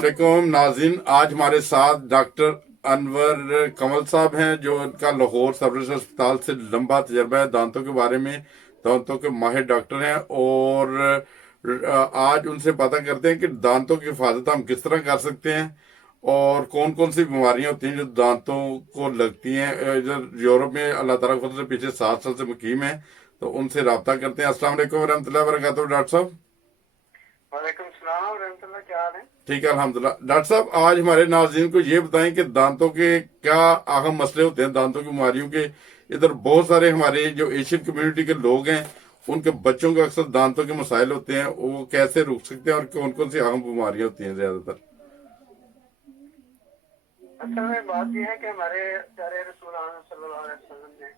वालेकुम नाज़रीन, आज हमारे साथ डॉक्टर अनवर कमल साहब हैं जो इनका लाहौर सबरिस अस्पताल से लंबा तजर्बा है दांतों के बारे में। दांतों के माहिर डॉक्टर हैं और आज उनसे पता करते हैं कि दांतों की हिफाजत हम किस तरह कर सकते हैं और कौन कौन सी बीमारियां होती हैं जो दांतों को लगती हैं। इधर यूरोप में अल्लाह ताला के फजल से पिछले 7 साल से मुकीम है, तो उनसे रब्ता करते हैं। अस्सलाम वालेकुम रहमतुल्लाहि व बरकातहू। डॉक्टर साहब वालेकुम सलाम रहमतुल्लाह, क्या हाल है? ठीक है, अल्हम्दुलिल्लाह। डॉक्टर साहब, आज हमारे नाज़रीन को ये बताएं कि दांतों के क्या अहम मसले होते हैं, दांतों की बीमारियों के। इधर बहुत सारे हमारे जो एशियन कम्युनिटी के लोग हैं, उनके बच्चों को अक्सर दांतों के मसाइल होते हैं, वो कैसे रुक सकते हैं और कौन कौन सी अहम बीमारियां होती हैं ज्यादातर। असल में बात यह है कि हमारे प्यारे रसूल सल्लल्लाहु अलैहि वसल्लम ने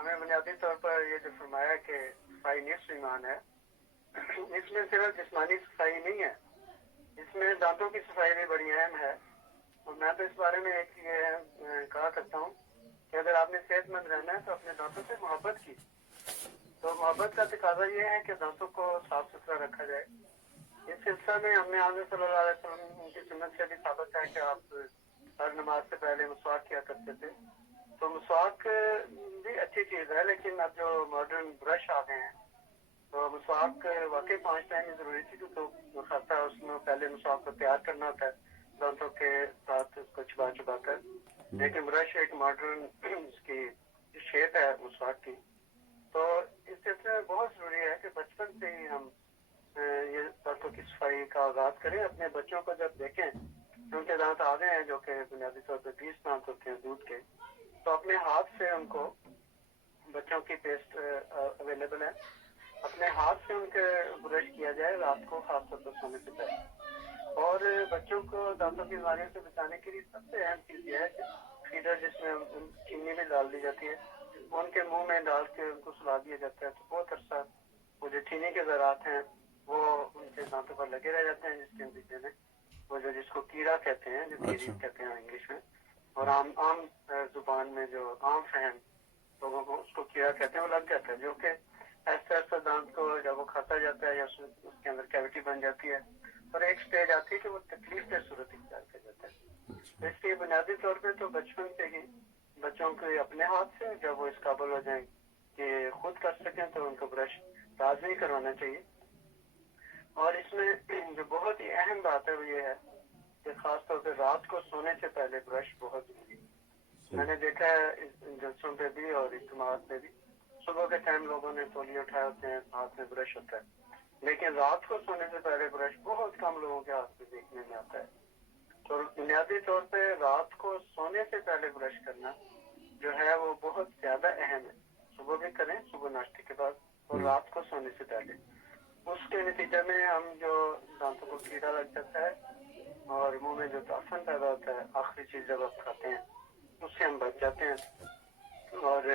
हमें बुनियादी तौर पर ये जो फरमाया कि सफाई निस्फ ईमान है। इसमें सिर्फ जिस्मानी सफाई नहीं है, इसमें दांतों की सफाई भी बड़ी अहम है। और मैं तो इस बारे में एक ये कहा करता हूँ कि अगर आपने सेहतमंद रहना है तो अपने दांतों से मोहब्बत की। तो मोहब्बत का तकाजा ये है कि दांतों को साफ सुथरा रखा जाए। इस सिलसिले में हमने आज़म सल्लल्लाहु अलैहि वसल्लम की सुन्नत से भी साबित है कि आप हर नमाज से पहले मसवाक किया करते थे। तो मसवाक भी अच्छी चीज़ है, लेकिन अब जो मॉडर्न ब्रश आ गए हैं तो मसवाक वाकई 5 टाइम ही ज़रूरी थी, क्योंकि खाता उसमें पहले मसवाक को तैयार करना होता है दांतों के साथ उसको चबा चबा कर। लेकिन ब्रश एक मॉडर्न उसकी शेप है मसवाक की। तो इस सिलसिले में बहुत ज़रूरी है कि बचपन से ही हम ये दांतों की सफाई का आगाज करें। अपने बच्चों को जब देखें उनके दांत आ गए हैं, जो कि बुनियादी तौर पर 20 दांत होते हैं दूध के, तो अपने हाथ से उनको, बच्चों की पेस्ट अवेलेबल है, अपने हाथ से उनके ब्रश किया जाए रात को, खास तौर पर सोने से पहले। और बच्चों को दांतों की बीमारियों से बचाने के लिए सबसे अहम चीज़ यह है कि फीडर, जिसमें चीनी भी डाल दी जाती है, उनके मुंह में डाल के उनको सुला दिया जाता है। तो बहुत अरसा वो जो चीनी के ज़रात हैं वो उनके दांतों पर लगे रह जाते हैं, जिसके नतीजे में वो जो जिसको कीड़ा कहते हैं, जो कीड़ी अच्छा। कहते हैं इंग्लिश में, और आम आम जुबान में जो आम फहम लोगों को उसको कीड़ा कहते हैं, वो लग जाता है, जो कि ऐसा ऐसा दांत को जब वो खाता जाता है या उसके अंदर कैविटी बन जाती है, और एक स्टेज आती है कि वो तकलीफ से सूरत इख्तियार कर जाता है। तो इसलिए बुनियादी तौर पे तो बचपन से ही बच्चों को अपने हाथ से, जब वो इस काबिल हो जाए कि खुद कर सकें, तो उनको ब्रश लाजमी करवाना चाहिए। और इसमें जो बहुत ही अहम बात है वो ये है कि खासतौर पर रात को सोने से पहले ब्रश बहुत जरूरी है। मैंने देखा है इस जलसों पे भी और इज्तिमात में भी, सुबह के टाइम लोगों ने तौलिए उठाए होते हैं, हाथ में ब्रश होता है, लेकिन रात को सोने से पहले ब्रश बहुत कम लोगों के हाथ में देखने में आता है। तो बुनियादी तौर पे रात को सोने से पहले ब्रश करना जो है वो बहुत ज्यादा अहम है। सुबह भी करें, सुबह नाश्ते के बाद, और रात को सोने से पहले। उसके नतीजे में हम जो दांतों को कीड़ा लग जाता है और मुंह में जो ताफन पैदा होता है आखिरी चीज जब आप खाते हैं, उससे हम बच जाते हैं। और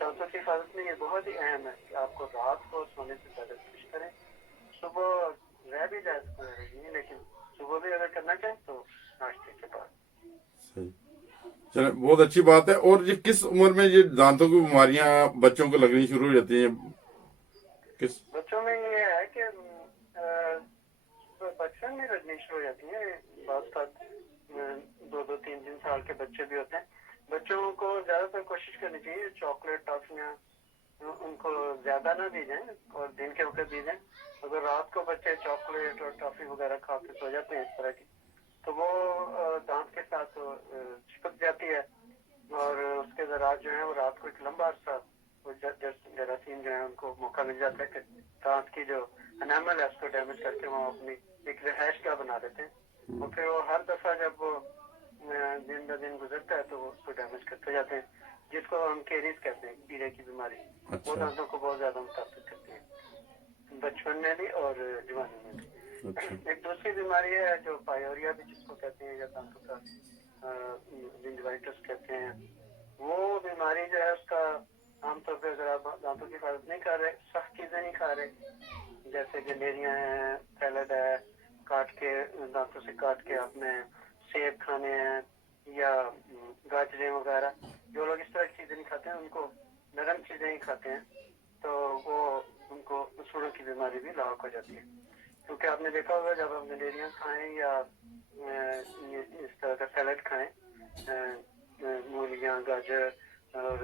दांतों की हिफाजत में ये बहुत ही अहम है कि आपको रात को सोने से पहले ब्रश करें। सुबह रह भी जाए तो कोई हर्ज नहीं, लेकिन सुबह भी अगर करना चाहें तो नाश्ते के बाद। सही। चलो, बहुत अच्छी बात है। और ये किस उम्र में ये दांतों की बीमारियां बच्चों को लगनी शुरू हो जाती हैं, किस। बच्चों में ये है कि बचपन में लगनी शुरू हो जाती है। बात 2-3 साल के बच्चे भी होते हैं। बच्चों को ज्यादातर कोशिश करनी चाहिए चॉकलेट टॉफियाँ उनको ज्यादा ना दी जाए और दिन के वक्त दी जाए। अगर रात को बच्चे चॉकलेट और टॉफी वगैरह खा के सो जाते हैं इस तरह की, तो वो दांत के साथ चिपक जाती है और उसके ज़रात जो है वो रात को एक लंबा अर्सा वो जरासीम जो है उनको मौका मिल जाता है कि दांत की जो एनामल है उसको डैमेज करके वो अपनी एक रिहाइश का बना देते हैं। और फिर वो हर दफा जब वो दिन ब दिन गुजरता है तो वो उसको डैमेज करते जाते हैं, जिसको हम केरीज कहते हैं, कीड़े की बीमारी। वो अच्छा। दांतों को बहुत ज्यादा मुताबिक करती है, बचपन में भी और जवानी में भी। अच्छा। एक दूसरी बीमारी है जो पायोरिया भी जिसको कहते हैं, या दांतों का जिंजवाइटिस कहते हैं। वो बीमारी जो है उसका आमतौर पर अगर आप दांतों की हिफाजत नहीं कर रहे, सख्त चीजें नहीं खा रहे, जैसे जलेबियां हैं, सैलड है, काट के दांतों से काट के आपने सेब खाने हैं या गाजरें वगैरह, जो लोग इस तरह की चीजें नहीं खाते हैं उनको नरम चीजें ही खाते हैं, तो वो उनको सूढ़ों की बीमारी भी लाक हो जाती है। क्योंकि आपने देखा होगा जब आप मलेरिया खाएं या इस तरह का सैलड खाएं, मूलियां, गाजर और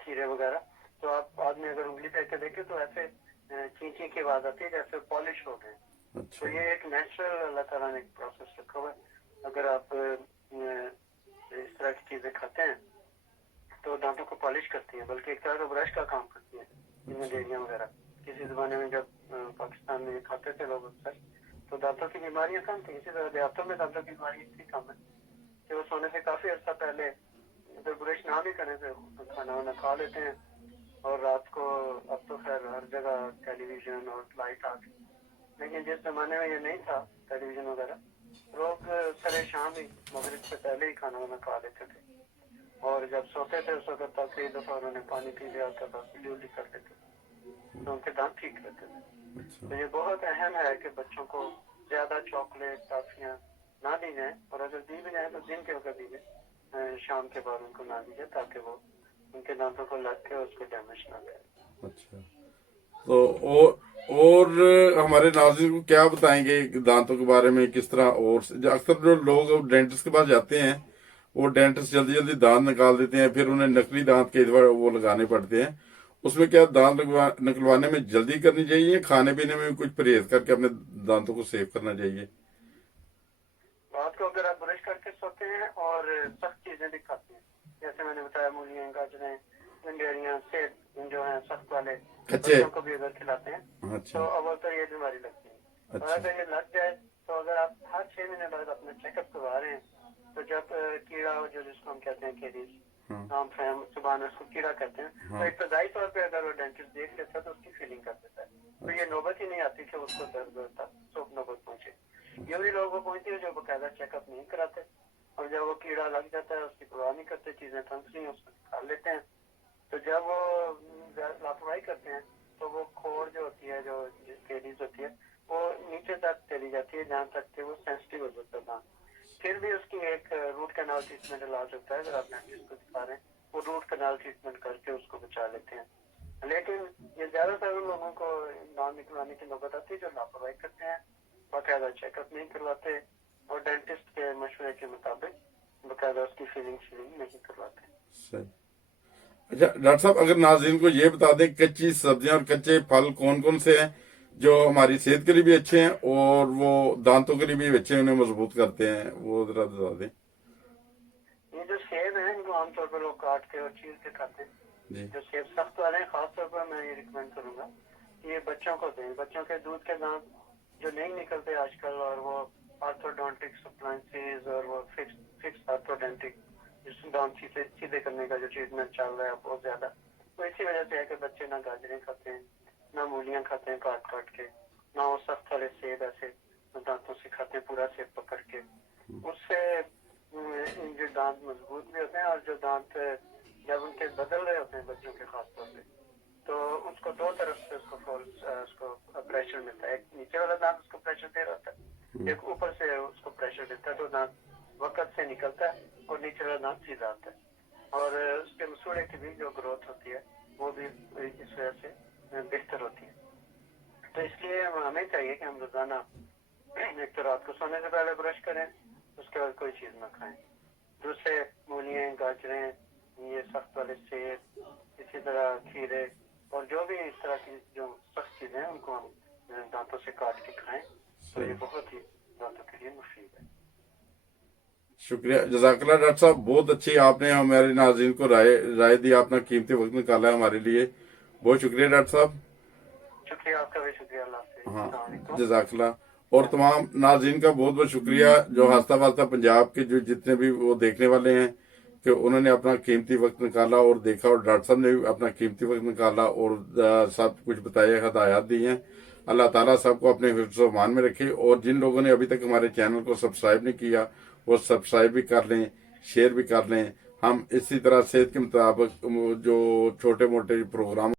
खीरे वगैरह, तो आप आदमी अगर उंगली फेंक के देखे तो ऐसे चींची की आवाज आती है जैसे पॉलिश हो गए। अच्छा। तो ये एक नेचुरल अल्लाह ताला ने प्रोसेस रखा हुआ है। अगर आप इस तरह की चीजें खाते हैं तो दांतों को पॉलिश करती हैं, बल्कि एक तरह का ब्रश का काम करती है। इनमें डेरियां वगैरह किसी जमाने में जब पाकिस्तान में खाते थे लोग अक्सर, तो दांतों की बीमारियां कम थी। इसी तरह देहातों में दांतों की बीमारी इतनी कम है कि वो सोने से काफी अर्सा पहले अगर ब्रश ना भी करें तो खाना वाना खा लेते हैं। और रात को अब तो खैर हर जगह टेलीविजन और लाइट आ गई, लेकिन जिस जमाने में ये नहीं था टेलीविजन वगैरह, लोग सरे शाम ही मगरिब से पहले ही खाना वाना खा लेते थे, और जब सोते थे उस वक्त तक कई दफा उन्होंने पानी पी लिया होता था, उल्टी कर लेते थे, तो उनके दांत ठीक रहते थे। तो ये बहुत अहम है कि बच्चों को ज्यादा चॉकलेट, टॉफियाँ ना दी जाए, और अगर दी भी जाए तो दिन के वक्त दीजिए, शाम के बाद उनको ना दीजिए, ताकि वो उनके दांतों को लग के उसको डैमेज ना करे। अच्छा। तो और हमारे नाज़रीन को क्या बताएंगे दांतों के बारे में, किस तरह? और अक्सर जो लोग डेंटिस्ट के पास जाते हैं, वो डेंटिस्ट जल्दी जल्दी दांत निकाल देते हैं, फिर उन्हें नकली दांत के दफा वो लगाने पड़ते हैं। उसमें क्या दांत निकलवाने में जल्दी करनी चाहिए, खाने पीने में भी कुछ परहेज करके अपने दांतों को सेव करना चाहिए? रात को अगर आप ब्रश करके सोते हैं और सख्त चीजें भी खाते हैं, जैसे मैंने बताया मूलियां, गाजरें, भिंडियाँ, सेब जो है सख्त वाले, कच्चे? बच्चों को भी अगर खिलाते हैं अच्छा। तो अव्वल तो ये बीमारी लगती है। और अच्छा। अगर ये लग जाए तो अगर आप हर 6 महीने बाद अपना चेकअप करवा रहे हैं, तो जब कीड़ा जो जिसको हम कहते हैं केरीज, हाँ। हम सुबह उसको कीड़ा कहते हैं, तो हाँ। इब्तदाई तौर पे अगर वो डेंटिस्ट देख लेता है तो उसकी फीलिंग कर देता है, तो ये नौबत ही नहीं आती कि उसको दर्द होता तो नौबत पहुंचे। ये भी लोगों को पहुंचती है जो बकायदा चेकअप नहीं कराते, और जब वो कीड़ा लग जाता है उसकी परवाह नहीं करते, चीजें फंसनी उसको निकाल लेते हैं। तो जब वो लापरवाही करते हैं तो वो खोर जो होती है, जो केरीज होती है, वो नीचे तक चली जाती है जहाँ तक कि वो सेंसिटिव हो जाता है दांत। फिर भी उसकी एक रूट कैनाल ट्रीटमेंट इलाज होता है, अगर आप डेंटिस्ट को दिखा रहे हैं, वो रूट कैनाल ट्रीटमेंट करके उसको बचा लेते हैं। लेकिन ये ज्यादातर उन लोगों को दांत निकलवाने की नौबत आती है जो लापरवाही करते हैं, बाकायदा चेकअप नहीं करवाते, और डेंटिस्ट के मशवरे के मुताबिक बाकायदा उसकी फीलिंग नहीं करवाते। सही। अच्छा डॉक्टर साहब, अगर नाज़रीन को ये बता दें कच्ची सब्जियां और कच्चे फल कौन कौन से हैं जो हमारी सेहत के लिए भी अच्छे हैं और वो दांतों के लिए भी अच्छे, उन्हें मजबूत करते हैं, वो जरा बता दें। ये जो सेब है इनको आमतौर पर लोग काट के और चीर के खाते हैं। जी। जो सेब सख्त वाले हैं खासतौर पर मैं ये रिकमेंड करूंगा कि ये बच्चों को दें। बच्चों के दूध के दांत जो नहीं निकलते आजकल, और वो ऑर्थोडोंटिक अप्लायंसेस और वो फिक्स ऑर्थोडोंटिक जिस दांत सीधे करने का जो ट्रीटमेंट चल रहा है बहुत ज्यादा, तो इसी वजह से है कि बच्चे ना गाजरें खाते हैं, ना मूलियां खाते हैं काट काट के, ना वो सख्त वाले सेब ऐसे दांतों से खाते हैं पूरा सेब पकड़ के। उससे जो दांत मजबूत भी होते हैं, और जो दांत जब उनके बदल रहे होते हैं बच्चों के खास तौर पे, तो उसको दो तरफ से उसको प्रेशर मिलता है। एक नीचे वाला दांत उसको प्रेशर दे रहा होता है, एक ऊपर से उसको प्रेशर देता है, तो दांत वक्त से निकलता है और नीचे वाला दांत सीधा आता है, और उसके मसूड़े की भी जो ग्रोथ होती है वो भी इस वजह से बेहतर होती है। तो इसलिए हमें चाहिए कि हम रोजाना एक तो रात को सोने से पहले ब्रश करें, उसके बाद कोई चीज ना खाएं। दूसरे मूलियां, गाजरें, ये सख्त वाले सेब, इसी तरह खीरे, और जो भी इस तरह की जो सख्त चीजें हैं उनको हम दांतों से काट के खाएं, तो ये बहुत ही दांतों के लिए मुफीद है। शुक्रिया, जज़ाकल्लाह डॉक्टर साहब, बहुत अच्छी आपने हमारे नाज़रीन को राय दी, अपना कीमती वक्त निकाला है हमारे लिए, बहुत शुक्रिया डॉक्टर साहब। शुक्रिया, आपका भी शुक्रिया। अल्लाह हाफिज़। हाँ, अस्सलाम वालेकुम। जज़ाकल्लाह। और तमाम नाज़रीन का बहुत बहुत शुक्रिया जो हंसता वास्ता पंजाब के जो जितने भी वो देखने वाले हैं कि उन्होंने अपना कीमती वक्त निकाला और देखा, और डॉक्टर साहब ने भी अपना कीमती वक्त निकाला और सब कुछ बताया, हदायत दी हैं। अल्लाह ताला सबको अपने हिफ्ज़-ओ-मान में रखे, और जिन लोगों ने अभी तक हमारे चैनल को सब्सक्राइब नहीं किया वो सब्सक्राइब भी कर लें, शेयर भी कर लें। हम इसी तरह सेहत के मुताबिक जो छोटे मोटे प्रोग्राम